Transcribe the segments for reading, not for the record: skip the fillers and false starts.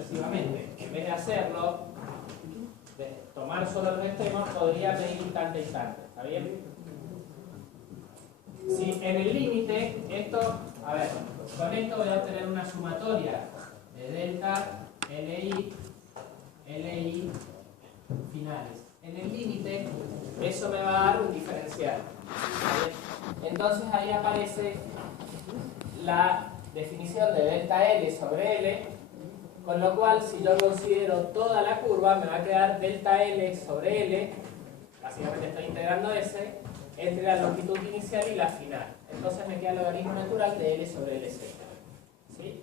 sucesivamente. En vez de hacerlo, de tomar solo los extremos, podría medir instante a instante. ¿Está bien? Si en el límite, esto, a ver, con esto voy a obtener una sumatoria de delta LI finales. En el límite, eso me va a dar un diferencial. Entonces ahí aparece la definición de delta L sobre L, con lo cual si yo considero toda la curva me va a quedar delta L sobre L, básicamente estoy integrando S, entre la longitud inicial y la final. Entonces me queda el logaritmo natural de L sobre LZ. ¿Sí?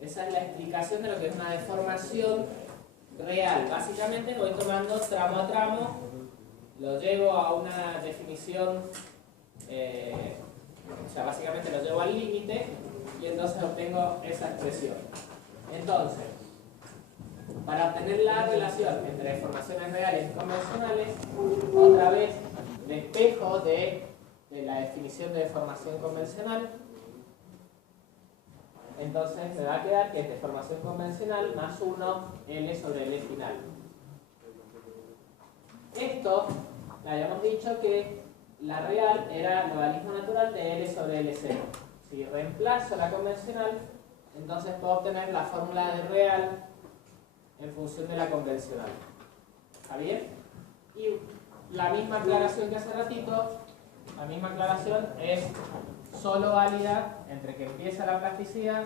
Esa es la explicación de lo que es una deformación real. Básicamente voy tomando tramo a tramo, lo llevo a una definición, o sea, básicamente lo llevo al límite y entonces obtengo esa expresión. Entonces, para obtener la relación entre deformaciones reales y convencionales, otra vez despejo de la definición de deformación convencional. Entonces me va a quedar que es deformación convencional más 1 L sobre L final. Esto, le habíamos dicho que la real era logaritmo natural de L sobre L0. Si reemplazo la convencional, entonces puedo obtener la fórmula de real en función de la convencional. ¿Está bien? Y la misma aclaración que hace ratito, la misma aclaración es solo válida entre que empieza la plasticidad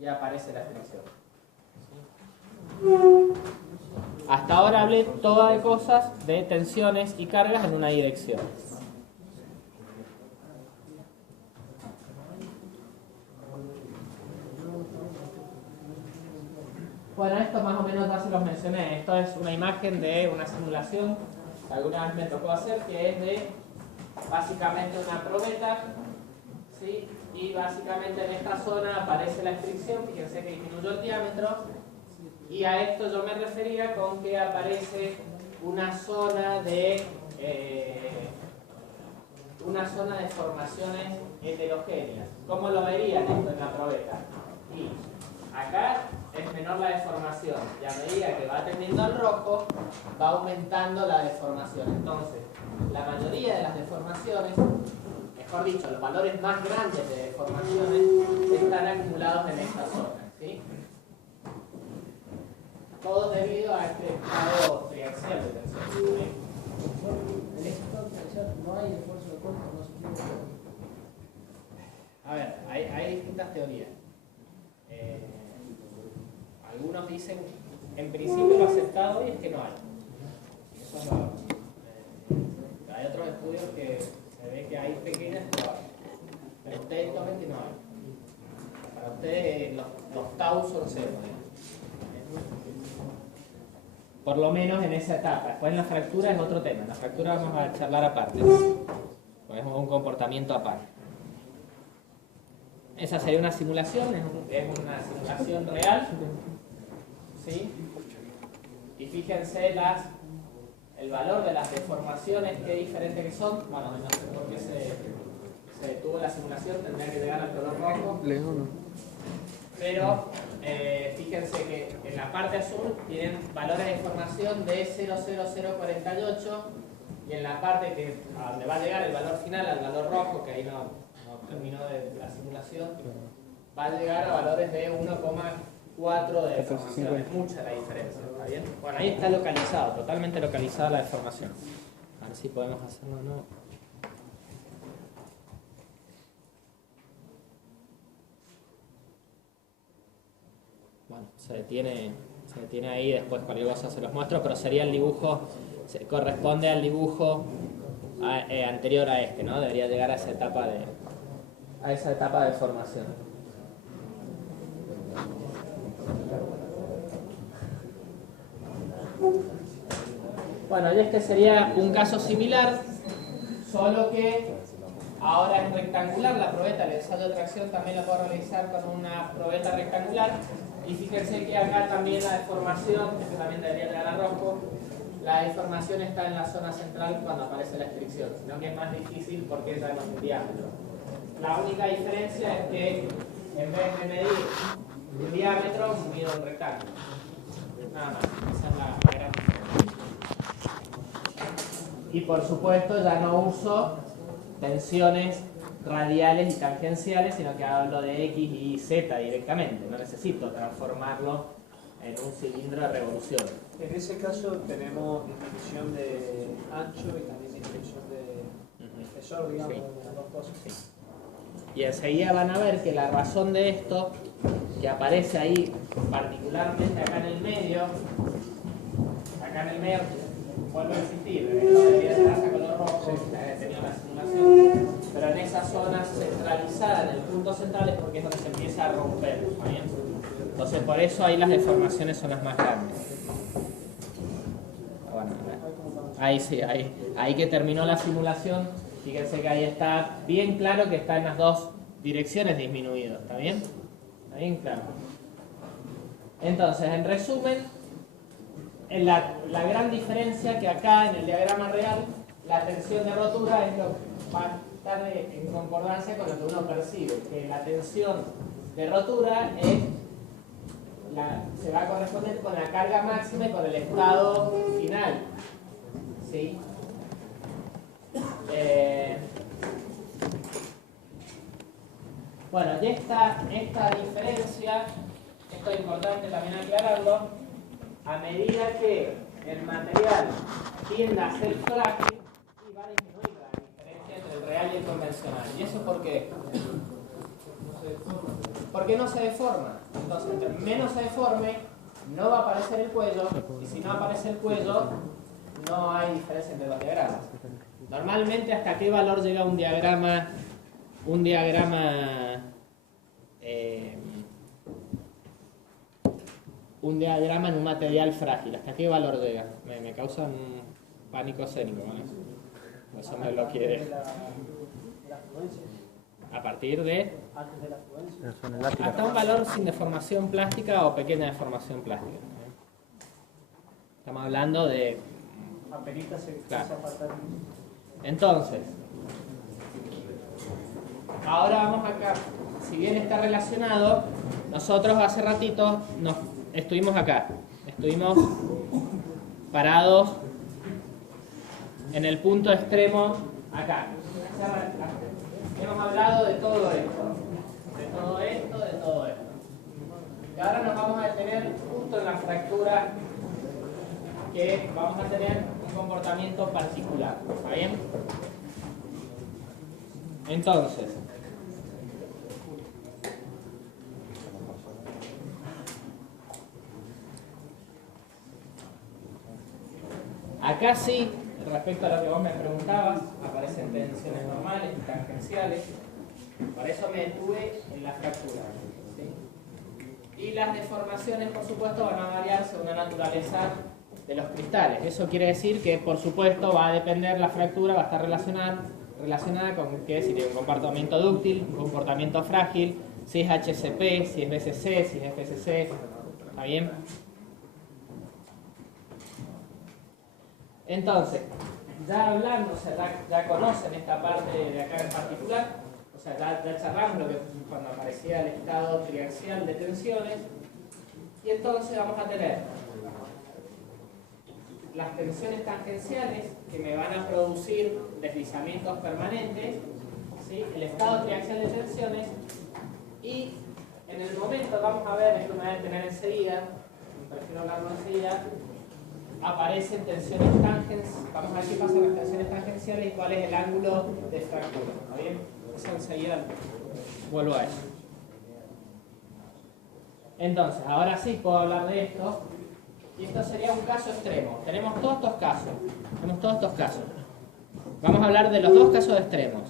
y aparece la extensión. Hasta ahora hablé toda de cosas de tensiones y cargas en una dirección. Bueno, esto más o menos ya se los mencioné. Esto es una imagen de una simulación que alguna vez me tocó hacer, que es de básicamente una probeta, ¿sí? Y básicamente en esta zona aparece la fricción, fíjense que disminuyó el diámetro, y a esto yo me refería con que aparece una zona de formaciones heterogéneas. ¿Cómo lo verían esto en la probeta? Y acá es menor la deformación, y a medida que va tendiendo al rojo, va aumentando la deformación. Entonces, la mayoría de las deformaciones, mejor dicho, los valores más grandes de deformaciones están acumulados en esta zona, ¿sí? Todo debido a este estado triaxial de tensión, ¿sí? En ese estado triaxial no hay esfuerzo de cuerpo, no se tiene. A ver, hay distintas teorías. Algunos dicen, en principio lo aceptado hoy es que no hay. Eso es lo, hay otros estudios que se ve que hay pequeñas probables. Pero ustedes tomen que no hay. Para ustedes los tau son cero. Por lo menos en esa etapa. Después en la fractura es otro tema. En la fractura vamos a charlar aparte. Pues es un comportamiento aparte. Esa sería una simulación, es una simulación real. ¿Sí? Y fíjense el valor de las deformaciones, qué diferente que son. Bueno, no sé por qué se detuvo la simulación, tendría que llegar al color rojo. Pero fíjense que en la parte azul tienen valores de deformación de 0,0048 y en la parte que a donde va a llegar el valor final, al valor rojo, que ahí no terminó de la simulación, va a llegar a valores de 1,4 de deformación. Es mucha la diferencia, ¿está bien? Bueno, ahí está localizado, totalmente localizada la deformación. A ver si podemos hacerlo o no. Bueno, se detiene ahí, después cualquier cosa se los muestro, pero sería el dibujo, corresponde al dibujo anterior a este, ¿no? Debería llegar a esa etapa de formación. Bueno, y este sería un caso similar, solo que ahora es rectangular la probeta. El ensayo de tracción también lo puedo realizar con una probeta rectangular. Y fíjense que acá también la deformación, que también debería llegar a rojo, la deformación está en la zona central cuando aparece la fricción, sino que es más difícil porque ya no es un diámetro. La única diferencia es que en vez de medir el diámetro unido a un rectángulo. Nada más, esa es la gran diferencia. Y por supuesto ya no uso tensiones radiales y tangenciales, sino que hablo de X y Z directamente. No necesito transformarlo en un cilindro de revolución. En ese caso tenemos disminución de ancho y también disminución de espesor, digamos, Sí. de las dos cosas. Sí. Y enseguida van a ver que la razón de esto, que aparece ahí particularmente acá en el medio, vuelvo a insistir, esto debería ser a color rojo, he tenido la simulación, pero en esa zona centralizada, en el punto central, es porque es donde se empieza a romper, ¿está bien? Entonces por eso ahí las deformaciones son las más grandes. Bueno, ahí sí, ahí que terminó la simulación, fíjense que ahí está bien claro que está en las dos direcciones disminuido, ¿está bien? Está bien claro. Entonces, en resumen, la gran diferencia que acá en el diagrama real, la tensión de rotura es lo que va a estar en concordancia con lo que uno percibe, que la tensión de rotura se va a corresponder con la carga máxima y con el estado final. ¿Sí? Bueno, y esta diferencia, esto es importante también aclararlo, a medida que el material tienda a ser frágil, y va a disminuir la diferencia entre el real y el convencional. ¿Y eso por qué? Porque no se deforma. Entonces, entre menos se deforme, no va a aparecer el cuello, y si no aparece el cuello, no hay diferencia entre los diagramas. Normalmente, ¿hasta qué valor llega un diagrama en un material frágil? ¿Hasta qué valor llega? Me causa un pánico escénico, ¿vale? Eso me lo quiere. De la fluencia. A partir de Antes de la fluencia. hasta un valor sin deformación plástica o pequeña deformación plástica. Estamos hablando de... Apenitas se Claro. apartar. Entonces, ahora vamos acá. Si bien está relacionado, nosotros hace ratito estuvimos acá. Estuvimos parados en el punto extremo acá. Hemos hablado de todo esto. Y ahora nos vamos a detener justo en la fractura, que vamos a tener un comportamiento particular. ¿Está bien? Entonces, acá sí, respecto a lo que vos me preguntabas, aparecen tensiones normales y tangenciales. Por eso me detuve en la fractura. ¿Sí? Y las deformaciones, por supuesto, van a variar según la naturaleza de los cristales. Eso quiere decir que, por supuesto, va a depender la fractura, va a estar relacionada con que si tiene un comportamiento dúctil, un comportamiento frágil, si es HCP, si es BCC, si es FCC. ¿Está bien? Entonces, ya hablando, o sea, ya conocen esta parte de acá en particular, o sea, ya charlamos lo que cuando aparecía el estado triaxial de tensiones, y entonces vamos a tener las tensiones tangenciales que me van a producir deslizamientos permanentes, ¿sí? El estado triaxial de tensiones, y en el momento, vamos a ver, esto me va a detener enseguida, prefiero hablarlo enseguida, aparecen tensiones tangenciales. Vamos a ver qué pasa con las tensiones tangenciales y cuál es el ángulo de fractura. ¿Está bien? Eso enseguida vuelvo a eso. Entonces, ahora sí puedo hablar de esto. Y esto sería un caso extremo. Tenemos todos estos casos. Vamos a hablar de los dos casos extremos.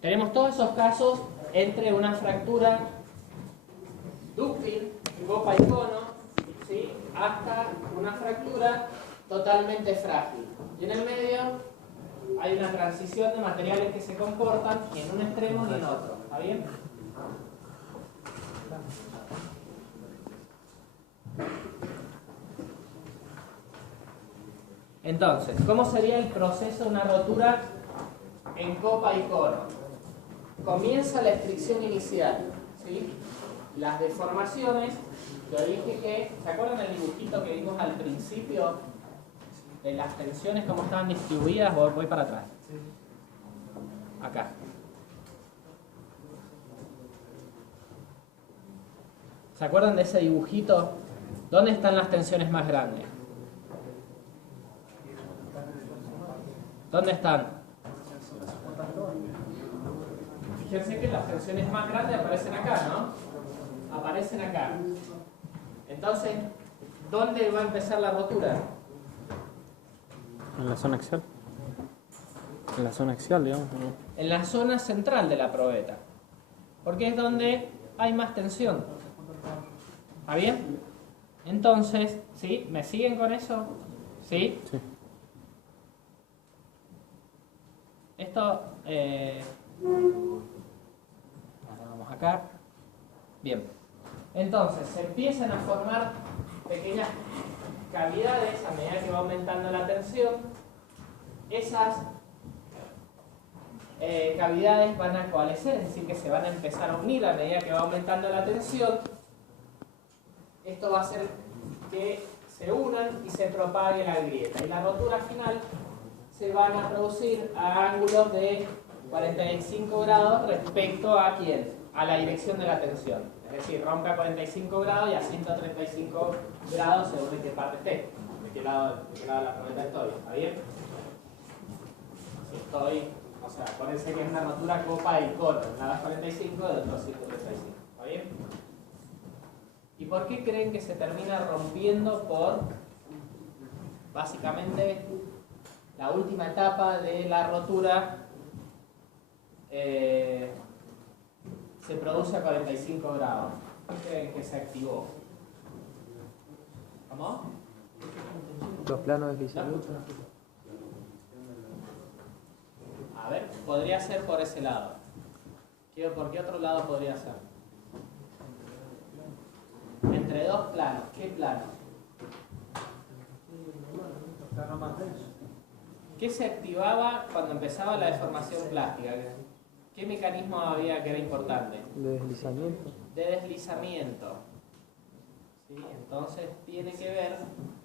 Tenemos todos esos casos entre una fractura dúctil, copa y cono, ¿sí? Hasta una fractura totalmente frágil. Y en el medio hay una transición de materiales que se comportan ni en un extremo ni en otro. ¿Está bien? Entonces, ¿cómo sería el proceso de una rotura en copa y cono? Comienza la fricción inicial, ¿sí? las deformaciones, yo dije que, ¿se acuerdan el dibujito que vimos al principio de las tensiones, cómo estaban distribuidas? Voy para atrás. Acá. ¿Se acuerdan de ese dibujito? ¿Dónde están las tensiones más grandes? ¿Dónde están? Fíjense que las tensiones más grandes aparecen acá, ¿no? Aparecen acá. Entonces, ¿dónde va a empezar la rotura? En la zona axial. En la zona axial, digamos. En la zona central de la probeta. Porque es donde hay más tensión. ¿Está bien? Entonces, ¿sí? ¿Me siguen con eso? ¿Sí? Sí. Esto, ahora vamos acá. Bien. Entonces, se empiezan a formar pequeñas cavidades a medida que va aumentando la tensión. Esas cavidades van a coalescer, es decir, que se van a empezar a unir a medida que va aumentando la tensión. Esto va a hacer que se unan y se propague la grieta. Y la rotura final se van a producir a ángulos de 45 grados respecto a ¿quién? A la dirección de la tensión. Es decir, rompe a 45 grados y a 135 grados según de qué parte esté. De qué lado de la probeta estoy. ¿Está bien? Si estoy, o sea, acuérdense que es una rotura copa y cono. De un lado es 45, del otro 135. ¿Está bien? ¿Y por qué creen que se termina rompiendo? Por básicamente la última etapa de la rotura se produce a 45 grados. ¿Qué creen que se activó? ¿Cómo? Los planos de deslizamiento. A ver, podría ser por ese lado. ¿Por qué otro lado podría ser? Entre dos planos. ¿Qué planos? ¿Qué se activaba cuando empezaba la deformación plástica? ¿Qué mecanismo había que era importante? De deslizamiento. De deslizamiento. ¿Sí? Entonces tiene que ver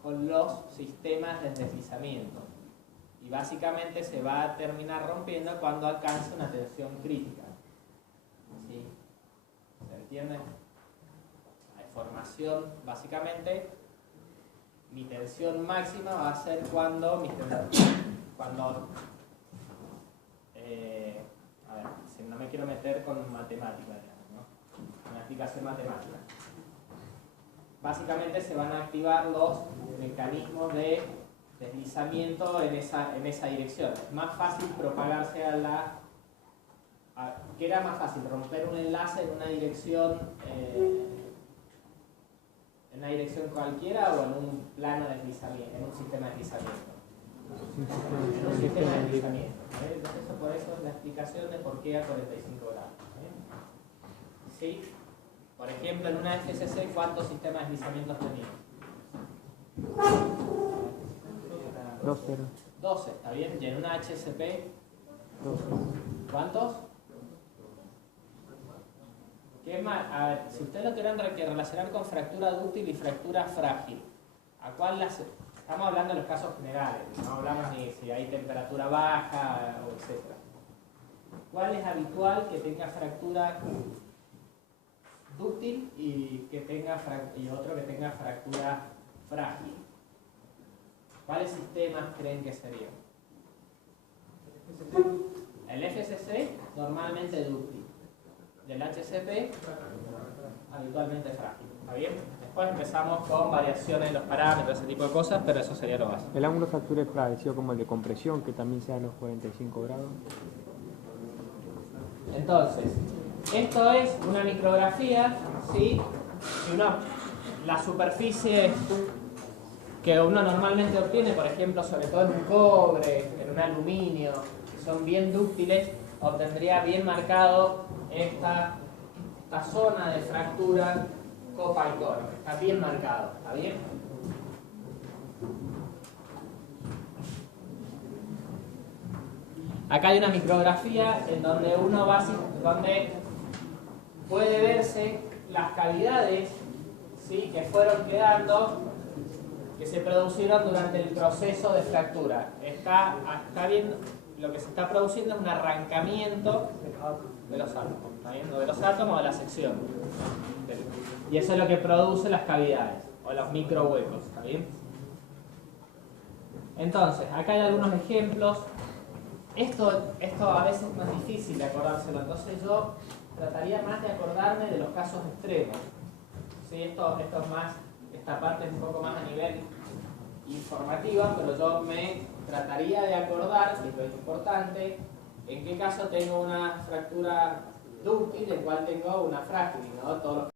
con los sistemas de deslizamiento. Y básicamente se va a terminar rompiendo cuando alcance una tensión crítica. ¿Sí? ¿Se entiende? La deformación, básicamente, mi tensión máxima va a ser cuando a ver, si no me quiero meter con matemática, digamos, ¿no? Una explicación matemática. Básicamente se van a activar los mecanismos de deslizamiento en esa dirección. Es más fácil propagarse ¿qué era más fácil? ¿Romper un enlace en una dirección cualquiera o en un plano de deslizamiento, en un sistema de deslizamiento? En un sistema de deslizamiento. Entonces, por eso es la explicación de por qué a 45 grados. ¿Sí? Por ejemplo, en una FCC, ¿cuántos sistemas de deslizamientos tenía? 12, ¿está bien? Y en una HSP, 12. ¿cuántos? ¿Qué más? A ver, si ustedes lo tuvieran que relacionar con fractura dúctil y fractura frágil, ¿a cuál las...? Estamos hablando de los casos generales, no hablamos ni si hay temperatura baja o etc. ¿Cuál es habitual que tenga fractura dúctil y otro que tenga fractura frágil? ¿Cuáles sistemas creen que serían? El FCC normalmente dúctil. Del HCP habitualmente frágil. ¿Está bien? Después empezamos con variaciones en los parámetros, ese tipo de cosas, pero eso sería lo básico. El ángulo de fractura es parecido como el de compresión, que también sea a los 45 grados. Entonces, esto es una micrografía, ¿sí? La superficie que uno normalmente obtiene, por ejemplo, sobre todo en un cobre, en un aluminio, que son bien dúctiles, obtendría bien marcado esta zona de fractura copa y cono. Está bien marcado, ¿está bien? Acá hay una micrografía en donde donde puede verse las cavidades, ¿sí?, que fueron quedando, que se produjeron durante el proceso de fractura. Está viendo, lo que se está produciendo es un arrancamiento de los átomos, ¿está viendo? De los átomos de la sección. Y eso es lo que produce las cavidades, o los microhuecos, ¿está bien? Entonces, acá hay algunos ejemplos. Esto a veces es más difícil de acordárselo, entonces yo trataría más de acordarme de los casos extremos. ¿Sí? Esto es más, esta parte es un poco más a nivel informativo, pero yo me trataría de acordar, que es lo importante, en qué caso tengo una fractura dúctil, en cuál tengo una frágil, ¿no? Todos los